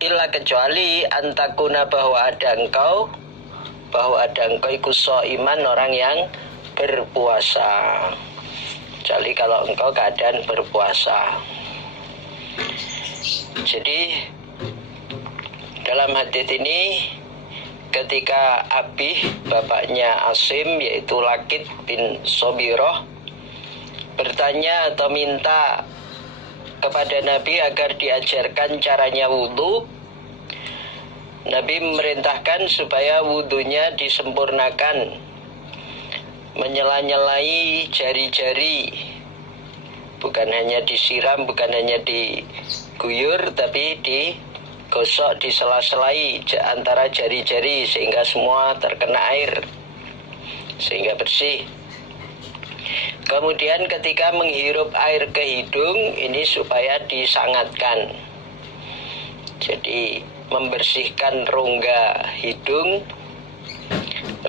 illa kecuali antakuna bahwa ada engkau iku iman orang yang berpuasa. Kecuali kalau engkau keadaan berpuasa. Jadi dalam hadis ini ketika Abih bapaknya Asim yaitu Lakit bin Sobiroh bertanya atau minta kepada Nabi agar diajarkan caranya wudhu, Nabi memerintahkan supaya wudhunya disempurnakan, menyela-nyelai jari-jari, bukan hanya disiram, bukan hanya diguyur, tapi digosok, disela-selai antara jari-jari sehingga semua terkena air, sehingga bersih. Kemudian ketika menghirup air ke hidung, ini supaya disangatkan. Jadi membersihkan rongga hidung,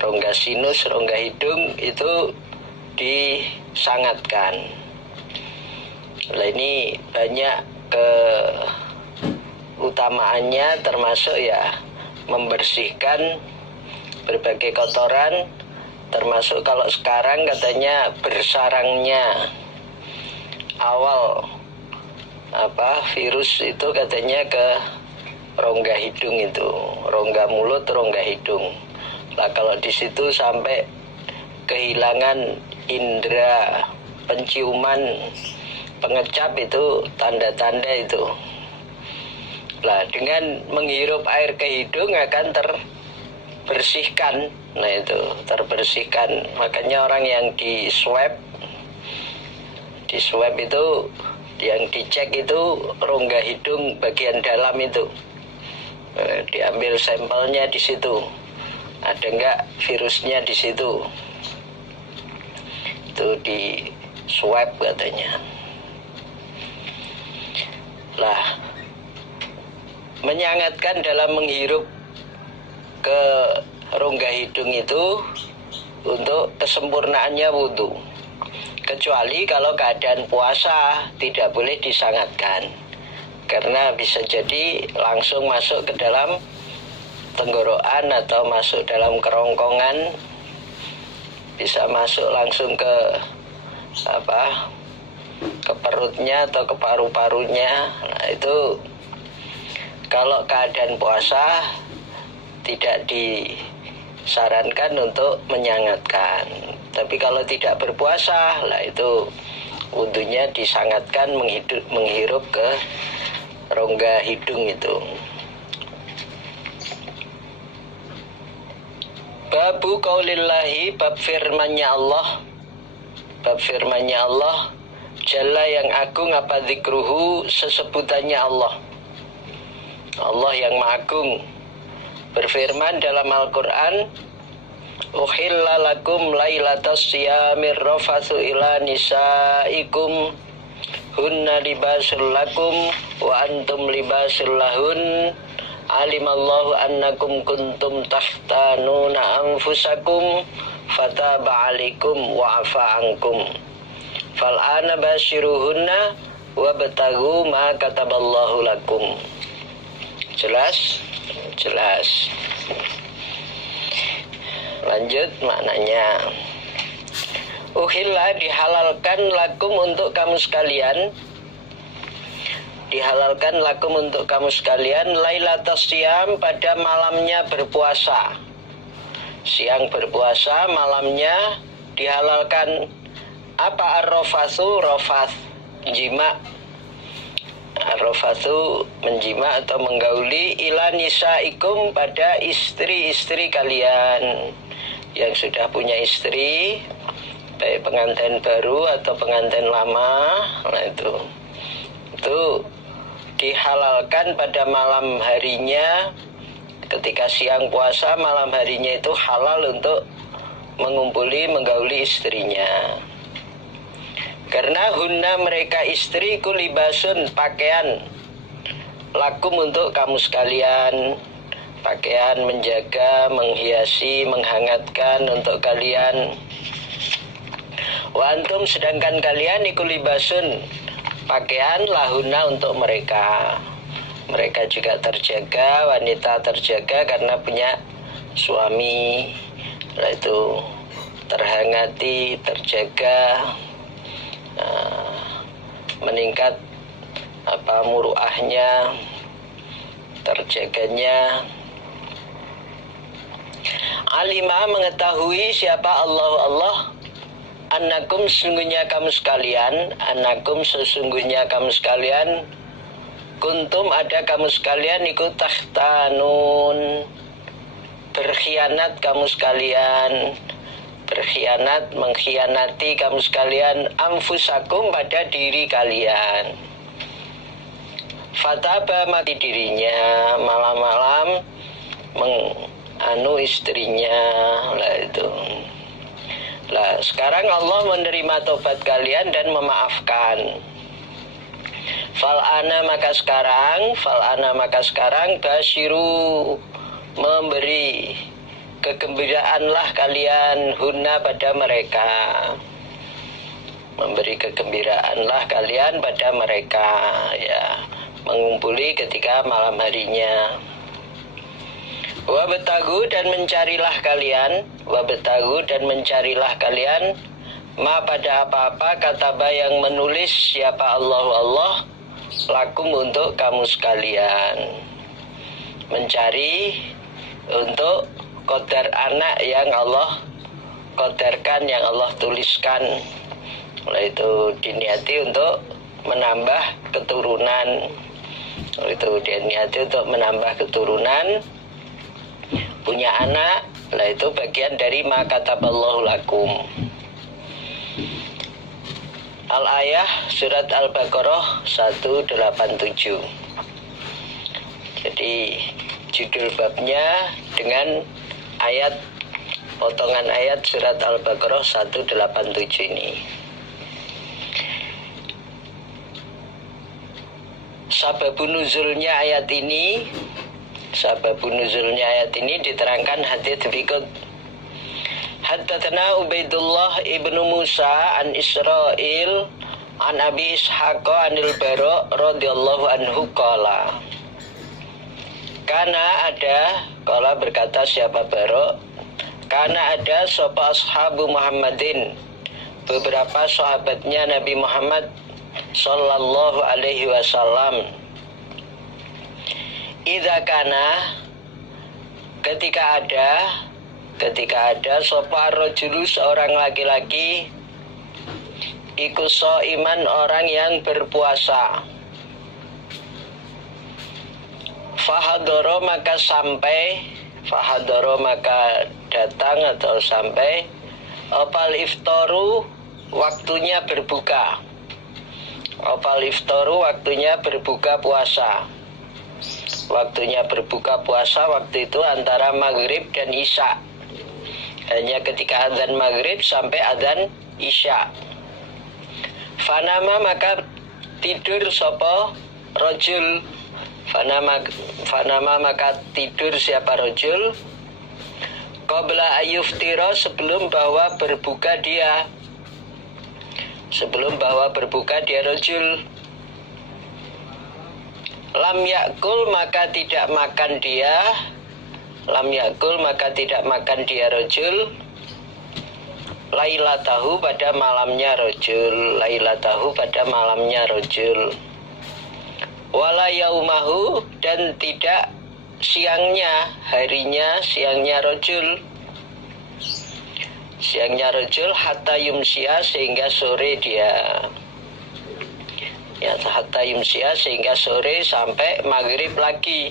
rongga sinus, rongga hidung itu disangatkan. Nah, ini banyak keutamaannya, termasuk ya membersihkan berbagai kotoran, termasuk kalau sekarang katanya bersarangnya awal virus itu katanya ke rongga hidung itu, rongga mulut, rongga hidung. Nah, kalau di situ sampai kehilangan indera penciuman, pengecap, itu tanda-tanda itu. Nah, dengan menghirup air ke hidung akan terbersihkan. Nah, itu terbersihkan. Makanya orang yang di swab itu, yang dicek itu rongga hidung bagian dalam itu. Diambil sampelnya di situ. Ada enggak virusnya di situ? Itu di swab katanya. Lah, menyangatkan dalam menghirup ke rongga hidung itu untuk kesempurnaannya wudhu. Kecuali kalau keadaan puasa tidak boleh disangatkan, karena bisa jadi langsung masuk ke dalam tenggorokan atau masuk dalam kerongkongan, bisa masuk langsung ke perutnya atau ke paru-parunya. Nah, itu kalau keadaan puasa tidak disarankan untuk menyangatkan. Tapi kalau tidak berpuasa, lah itu wudhunya disangatkan, menghirup ke rongga hidung itu. Babu qaulillahi, bab firmannya Allah. Bab firmannya Allah, Jalla yang agung apa zikruhu, sesebutannya Allah. Allah yang maha agung berfirman dalam Al-Quran, Uhilla lakum laylatas siyamir rafathu ila nisaikum hunna libasul lakum wa antum libasul lahun alimallahu annakum kuntum tahtanuna anfusakum fataba alaikum wa afa ankum fal'ana bashiruhunna wabtaghu ma kataballahu lakum. Jelas? Jelas. Lanjut maknanya. Uhilla, dihalalkan lakum untuk kamu sekalian. Dihalalkan lakum untuk kamu sekalian lailatas siyam, pada malamnya berpuasa. Siang berpuasa, malamnya dihalalkan. Apa ar-rafathu? Rafath, jima. Ar-rafathu, menjima atau menggauli, ila nisaikum, pada istri-istri kalian yang sudah punya istri, baik pengantin baru atau pengantin lama. Nah, itu dihalalkan pada malam harinya. Ketika siang puasa, malam harinya itu halal untuk mengumpuli, menggauli istrinya. Karena hunna, mereka istri, kulibasun, pakaian, lakum, untuk kamu sekalian. Pakaian menjaga, menghiasi, menghangatkan untuk kalian. Wa antum, sedangkan kalian, ikulibasun, pakaian, lahuna, untuk mereka. mereka juga terjaga, wanita terjaga karena punya suami, itu terhangati, terjaga, meningkat muruahnya, terjaganya. Alima mengetahui siapa Allah, annakum sesungguhnya kamu sekalian, kuntum ada kamu sekalian ikut tahtanun, berkhianat kamu sekalian, mengkhianati kamu sekalian, anfusakum pada diri kalian. Fataba mati dirinya, malam-malam istrinya lah itu. Lah sekarang Allah menerima tobat kalian dan memaafkan. Fal'ana maka sekarang basyiru, memberi kegembiraanlah kalian hunna pada mereka. Memberi kegembiraanlah kalian pada mereka, ya, mengumpuli ketika malam harinya. Wabtagu dan mencarilah kalian ma pada apa-apa kataba yang menulis siapa Allah lakum untuk kamu sekalian. Mencari untuk qadar anak yang Allah qadarkan, yang Allah tuliskan. Itu diniati untuk menambah keturunan. Itu diniati untuk menambah keturunan, punya anak. Lah itu bagian dari ma kataballahu lakum. Al-ayah surat Al-Baqarah 187. Jadi judul babnya dengan ayat, potongan ayat surat Al-Baqarah 187 ini. Sababun nuzulnya ayat ini diterangkan hadits berikut. Haddatsana Ubaidullah ibnu Musa an Israil an Abi Ishaq anil Bara radhiyallahu anhu qala. Qala berkata siapa Bara, karena ada sapa ashabu Muhammadin, beberapa sahabatnya Nabi Muhammad sallallahu alaihi wasallam. Idza kana, ketika ada sapa rajulu, seorang laki-laki, iku iman, orang yang berpuasa. Fahadoro maka datang atau sampai, opal iftaru waktunya berbuka. Waktunya berbuka puasa. Waktu itu antara maghrib dan isya. Hanya ketika adzan maghrib sampai adzan isya. Fanama maka tidur sapa rajul. Fanama maka tidur siapa rajul. Qabla ayuftira, sebelum bahwa berbuka dia. Rajul. Lam yakul maka tidak makan dia rajul. Lailatahu pada malamnya rajul. Wala yaumahu, dan tidak siangnya rajul. Hatta yumsia, sehingga sore dia. Ya, hatta yumsia, sehingga sore sampai maghrib lagi.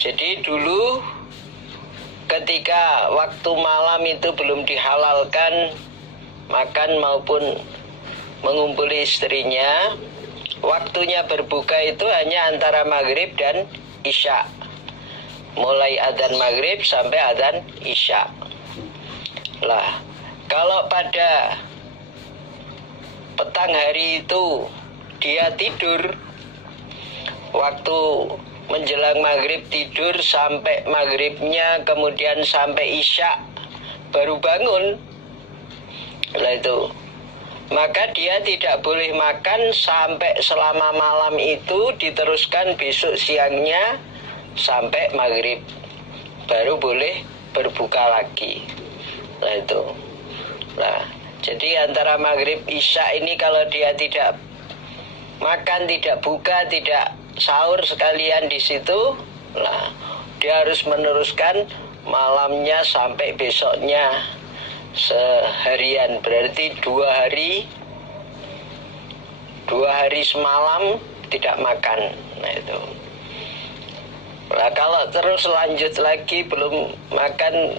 Jadi dulu ketika waktu malam itu belum dihalalkan makan maupun mengumpuli istrinya, waktunya berbuka itu hanya antara maghrib dan isya. Mulai adzan maghrib sampai adzan isya. Lah, kalau pada petang hari itu dia tidur, waktu menjelang maghrib tidur sampai maghribnya, kemudian sampai isya baru bangun. Lah itu maka dia tidak boleh makan sampai selama malam itu, diteruskan besok siangnya sampai maghrib, baru boleh berbuka lagi. Nah itu. Nah, jadi antara maghrib isya ini kalau dia tidak makan, tidak buka, tidak sahur sekalian di situ, nah dia harus meneruskan malamnya sampai besoknya seharian, berarti 2 hari semalam tidak makan. Nah itu. Nah kalau terus lanjut lagi belum makan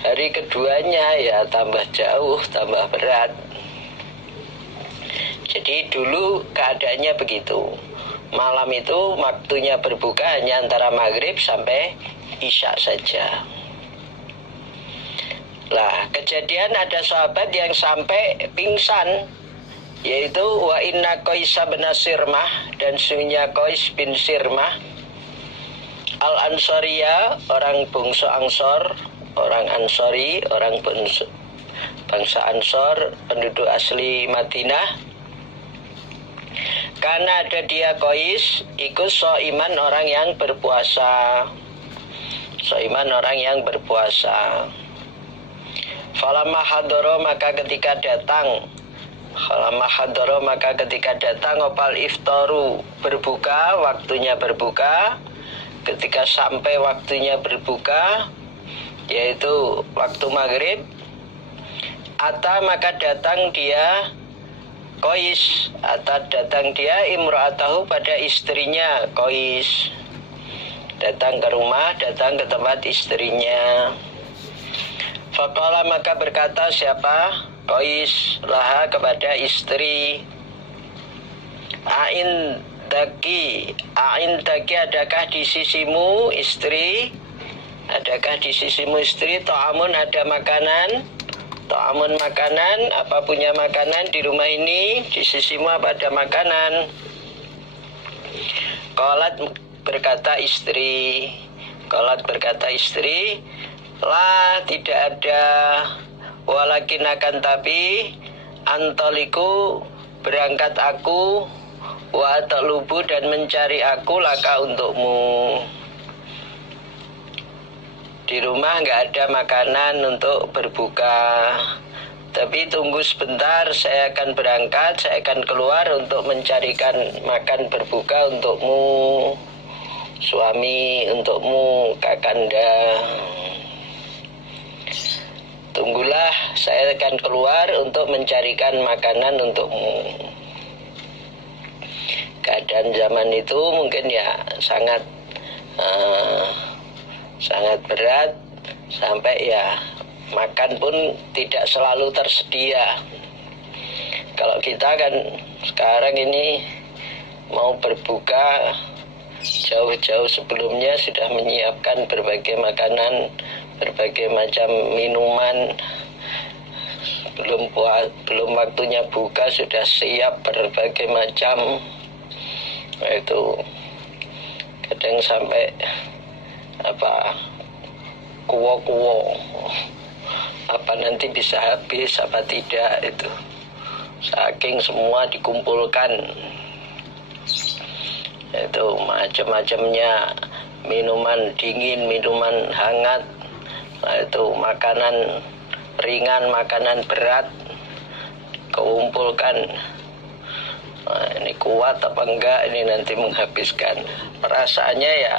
hari keduanya, ya tambah jauh, tambah berat. Jadi dulu keadaannya begitu. Malam itu waktunya berbuka hanya antara maghrib sampai isya saja. Lah, kejadian ada sahabat yang sampai pingsan, yaitu wa inna Qais bin Sirmah, dan sungguhnya Qais bin Sirmah al-Ansariya, orang bangsa Ansor, orang Ansori, orang bangsa Ansor, penduduk asli Madinah. Karena ada dia Qais, ikut so'iman, orang yang berpuasa. So'iman, orang yang berpuasa. Falamma hadoro, maka ketika datang. Falamma hadoro, maka ketika datang opal iftaru, berbuka, waktunya berbuka. Ketika sampai waktunya berbuka, yaitu waktu maghrib, ata, maka datang dia Qais, atau datang dia imra'atahu, pada istrinya Qais. Datang ke rumah, datang ke tempat istrinya. Faqala, maka berkata siapa? Qais laha, kepada istri. A'in daki, adakah di sisimu istri? Adakah di sisimu istri? Ta'amun, ada makanan. Ta'amun, makanan, apa punya makanan di rumah ini? Di sisimu apa ada makanan? Qalat, berkata istri. Qalat, berkata istri, la, tidak ada. Walakin, akan tapi, antoliku, berangkat aku, wa ta'lubu, dan mencari aku, laka, untukmu. Di rumah nggak ada makanan untuk berbuka, tapi tunggu sebentar, saya akan berangkat, saya akan keluar untuk mencarikan makan berbuka untukmu, suami, untukmu, kakanda. Tunggulah, saya akan keluar untuk mencarikan makanan untukmu. Keadaan zaman itu mungkin ya sangat berat, sampai ya makan pun tidak selalu tersedia. Kalau kita kan sekarang ini mau berbuka, jauh-jauh sebelumnya sudah menyiapkan berbagai makanan, berbagai macam minuman. Belum waktunya buka sudah siap berbagai macam. Itu kadang sampai kuwo-kuwo, apa nanti bisa habis apa tidak, itu saking semua dikumpulkan. Itu macam-macamnya, minuman dingin, minuman hangat, itu makanan ringan, makanan berat, kumpulkan. Nah, ini kuat apa enggak, ini nanti menghabiskan. Perasaannya ya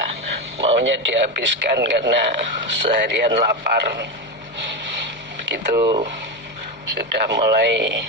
maunya dihabiskan karena seharian lapar. Begitu sudah mulai